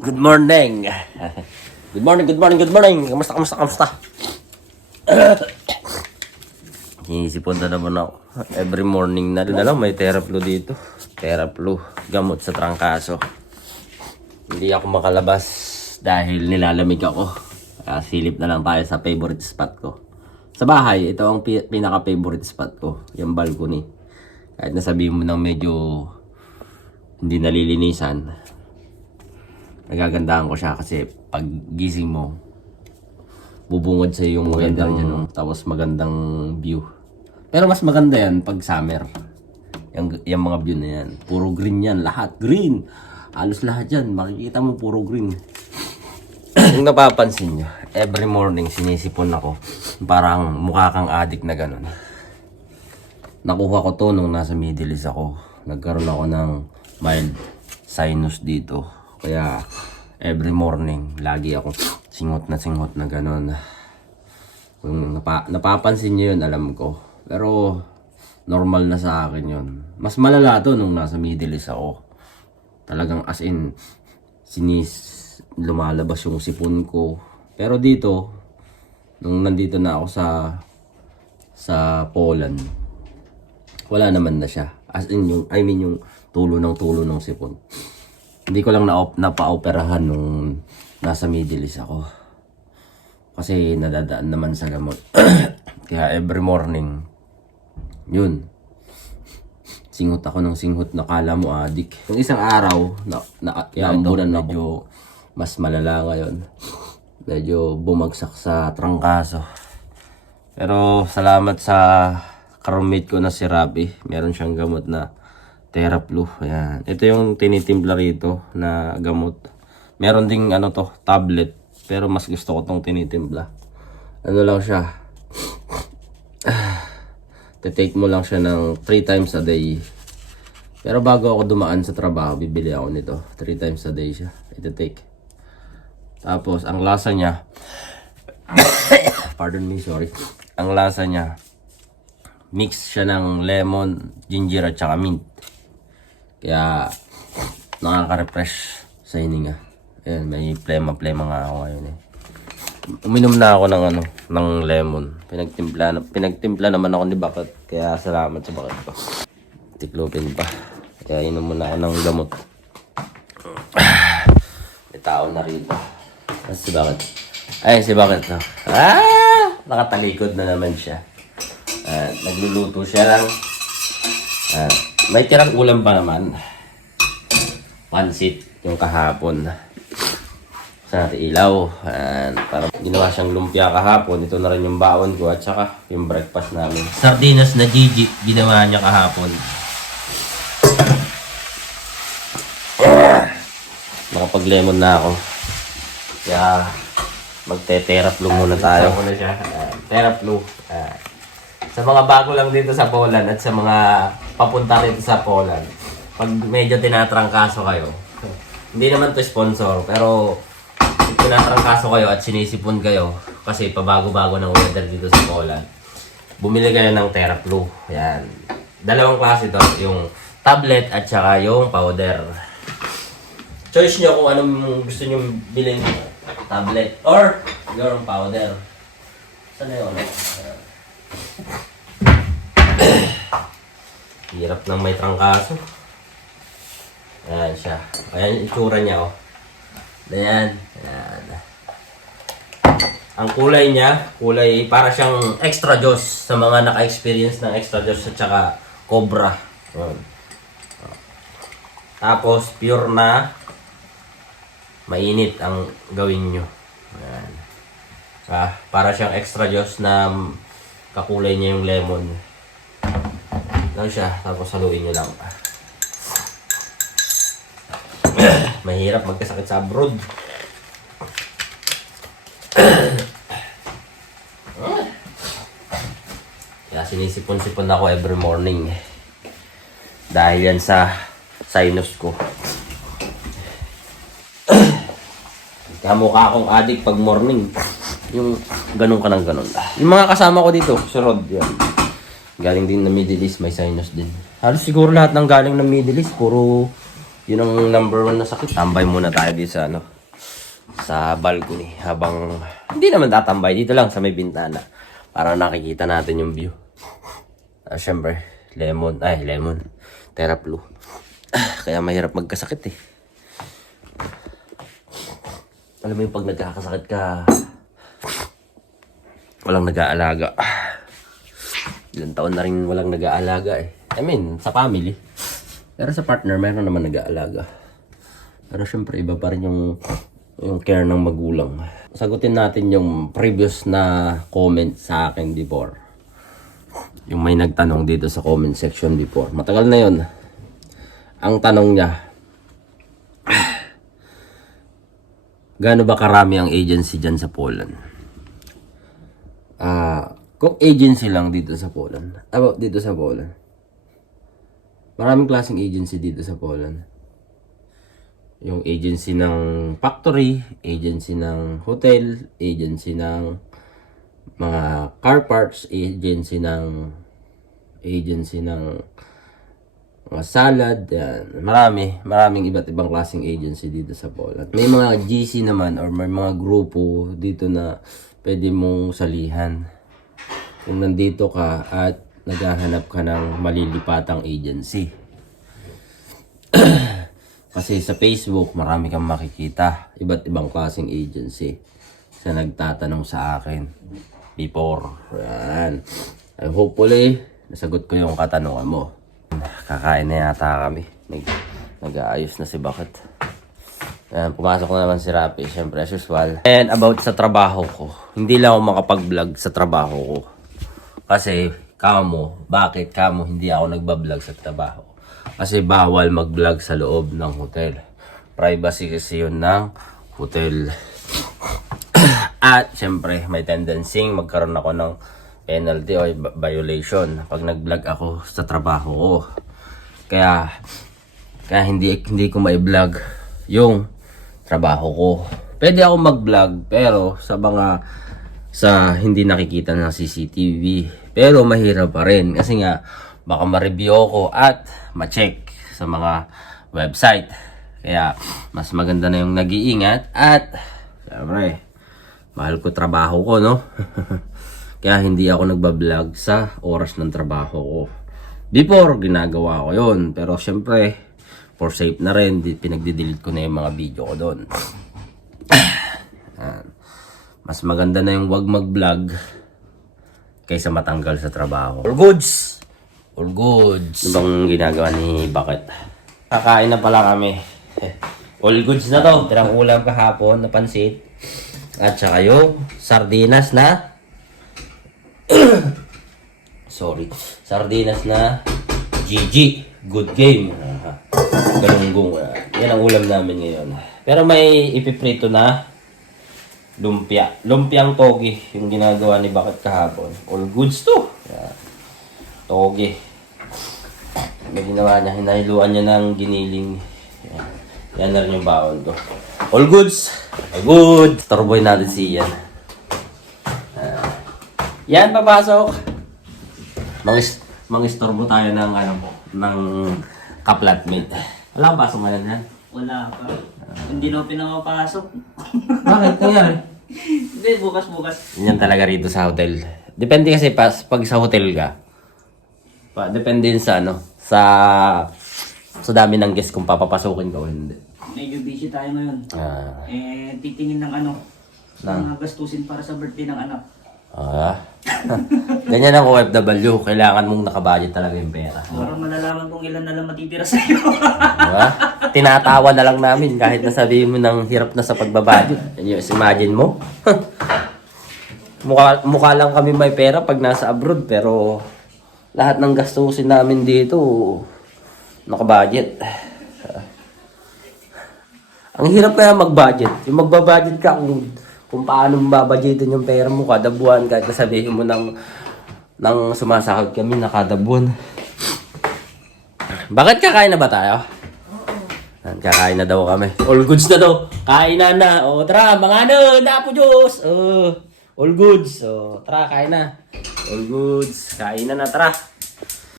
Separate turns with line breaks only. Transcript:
Good morning. Good morning, good morning, good morning. Kamusta, kamusta, kamusta? Inisipon na naman ako. Every morning na. na lang, may Theraplo dito. Theraplo. Gamot sa trangkaso. Hindi ako makalabas dahil nilalamig ako. Kaya silip na lang tayo sa favorite spot ko. Sa bahay, ito ang pi- pinaka-favorite spot ko. Yung balcony. Kahit nasabihin mo nang medyo hindi nalilinisan, nagagandahan ko siya kasi pag gising mo, bubungod sa yung weather niya, no? tapos magandang view. Pero mas maganda yan pag summer. Yung, yung mga view na yan. Puro green yan. Lahat green. Halos lahat yan. Makikita mo puro green. Kung napapansin nyo, every morning sinisipon ako. Parang mukha kang addict na ganun. Nakuha ko to nung nasa Middle East ako. Nagkaroon ako ng mild sinus dito. Kaya every morning, lagi ako singot na singot na ganun. Kung napa, napapansin nyo yun, alam ko. Pero normal na sa akin yun. Mas malala to nung nasa Middle East ako. Talagang as in, sinis, lumalabas yung sipon ko. Pero dito, nung nandito na ako sa sa Poland, wala naman na siya. As in yung, I mean yung tulo ng tulo ng sipon. Hindi ko lang na napa-operahan nung nasa Middle East ako. Kasi nadadaan naman sa gamot. Kaya every morning, yun. Singot ako ng singot na kala mo adik. Yung isang araw, na, na, naambunan medyo mas malala ngayon. Medyo bumagsak sa trangkaso. Pero salamat sa karumate ko na si Rabi. Meron siyang gamot na Theraplu. Ayan. Ito yung tinitimpla rito na gamot. Meron ding ano to, tablet. Pero mas gusto ko tong tinitimpla. Ano lang siya. Te-take mo lang siya ng 3 times a day. Pero bago ako dumaan sa trabaho, bibili ako nito. 3 times a day siya. Ito-take. Tapos, ang lasa niya, pardon me, sorry. Ang lasa niya, mix siya ng lemon, ginger at saka mint. Kaya, nakaka-refresh sa hininga. Ayan, may plema-plema nga ako ngayon eh. Uminom na ako ng ano, ng lemon. Pinagtimpla, na, pinagtimpla naman ako ni Bakit. Kaya salamat sa Bakit. Tiklopin pa. Kaya inom muna ako ng gamot. May tao na rito. Ah, si Bakit? Ay, si Bakit. No? Ah! Nakatalikod na naman siya. Ah, nagluluto siya lang. Ah, may tirang ulam pa naman. Pansit yung kahapon. Sa ilaw. Ayan, para ginawa siyang lumpia kahapon. Ito na rin yung baon ko at saka yung breakfast namin. Sardinas na Gigi, ginawa niya kahapon. Nakapag-lemon na ako. Kaya magte-teraplo muna tayo. muna siya. Teraplo. Sa mga bago lang dito sa Poland at sa mga papunta rito sa Poland, pag medyo tinatrangkaso kayo, hindi naman to sponsor, pero tinatrangkaso kayo at sinisipon kayo, kasi pabago-bago ng weather dito sa Poland, bumili kayo ng Theraplu. Yan. Dalawang klase to, yung tablet at saka yung powder. Choice nyo kung anong gusto nyo bilhin. Tablet or yung powder. Saan na yun? Hirap ng may trangkaso. Ayan siya. Ayan yung itsura niya, oh. Ayan. Ayan. Ang kulay niya, kulay para siyang extra juice sa mga naka-experience ng extra juice at saka cobra. Ayan. Tapos, pure na mainit ang gawin nyo. Ayan. Ah, para siyang extra juice na kakulay niya yung lemon. Lang siya, tapos haluin nyo lang. Mahirap magkasakit sa abroad. Kaya sinisipon-sipon ako every morning. Dahil yan sa sinus ko. Kamukha akong addict pag morning. Yung ganun ka ng ganun. Yung mga kasama ko dito, si Rod yan. Galing din ng Middle East, may sinus din. Halos siguro lahat ng galing ng Middle East, puro Yun ang number one na sakit. Tambay muna tayo dito sa ano, sa balcony habang hindi naman tatambay dito lang sa may bintana para nakikita natin yung view. Ah, syempre, lemon, ay lemon, Theraplu. Kaya mahirap magkasakit eh. Alam mo yung pag nagkakasakit ka, walang nag-aalaga. Ilang taon na rin walang nag-aalaga eh. I mean, sa family. Pero sa partner, meron naman nag-aalaga. Pero syempre, iba pa rin yung, yung care ng magulang. Sagutin natin yung previous na comment sa akin before. Yung may nagtanong dito sa comment section before. Matagal na yon. Ang tanong niya, gaano ba karami ang agency dyan sa Poland? Ah, kung agency lang dito sa Poland, about dito sa Poland, maraming klaseng agency dito sa Poland. Yung agency ng factory, agency ng hotel, agency ng mga car parts, agency ng agency ng mga salad, yan. Marami, maraming iba't ibang klaseng agency dito sa Poland. May mga GC naman or may mga grupo dito na pwede mong salihan. Kung nandito ka at naghahanap ka ng malilipatang agency. Kasi sa Facebook, marami kang makikita. Iba't ibang klaseng agency. Sa nagtatanong sa akin before. Yan. I hopefully, nasagot ko yung katanungan mo. Kakain na yata kami. Nag, nag-aayos na si Bakit. Yan, pumasok na naman si Rapi, syempre as usual. And about sa trabaho ko, hindi lang ako makapag-vlog sa trabaho ko. Kasi, kamo, bakit kamo hindi ako nagbablog sa trabaho? Kasi bawal mag-vlog sa loob ng hotel. Privacy kasi yun ng hotel. At syempre, may tendency magkaroon ako ng penalty o vi- violation pag nag-vlog ako sa trabaho ko. Kaya kaya hindi hindi ko mai-vlog yung trabaho ko. Pwede ako mag-vlog pero sa mga sa hindi nakikita ng CCTV. Pero mahirap pa rin kasi nga baka ma-review ako at ma-check sa mga website. Kaya mas maganda na yung nag-iingat at syempre mahal ko trabaho ko no. Kaya hindi ako nagbablog sa oras ng trabaho ko. Before, ginagawa ko yon Pero syempre, for safe na rin, pinagdi-delete ko na yung mga video ko doon. Mas maganda na yung wag mag-vlog kaysa matanggal sa trabaho. All goods! All goods! Ano bang ginagawa ni Bakit? Kakain na pala kami. All goods na to. Tirang ulam kahapon na pansit. At saka yung sardinas na Sorry. Sardinas na GG. Good game. Galunggong. Yan ang ulam namin ngayon. Pero may ipiprito na lumpia. Lumpiang togi. Yung ginagawa ni Bakit kahapon. All goods to. Yan. Togi. May ginawa niya. Hinahiluan niya ng giniling. Yan. Yan na rin yung baon ko. All goods. All good. Starboy natin si Ian. Yan, papasok. Mangis mangistorbo tayo ng ano ng kaplatmate. Wala kang pasok ngayon yan.
Wala pa. Hindi na pinakapasok.
Bakit? Nangyari?
Hindi, bukas-bukas.
Yan talaga rito sa hotel. Depende kasi pas, pag sa hotel ka. Pa, depende yun sa ano, sa sa dami ng guest kung papapasukin ka o hindi.
Medyo busy tayo ngayon.
Ah,
Eh, titingin ng ano,
Ng-
mga gastusin para sa birthday ng anak.
ah. Ganyan ang OFW. Kailangan mong nakabudget talaga yung pera.
Para malalaman kung ilan na lang matitira sa'yo.
Diba? Tinatawa na lang namin kahit nasabihin mo ng hirap na sa pagbabudget. You imagine mo? mukha, mukha lang kami may pera pag nasa abroad pero lahat ng gastusin namin dito nakabudget. Ang hirap kaya mag-budget. Yung magbabudget ka kung, kung paano mo babudgetin yung pera mo kada buwan kahit nasabihin mo ng, ng sumasahod kami na kada buwan. Bakit kakain na ba tayo? Oo. Kakain na daw kami. All goods na daw. Kain na na. O tara, mga ano, napo Diyos. Oh, all goods. O tara, kain na. All goods. Kain na na, tara.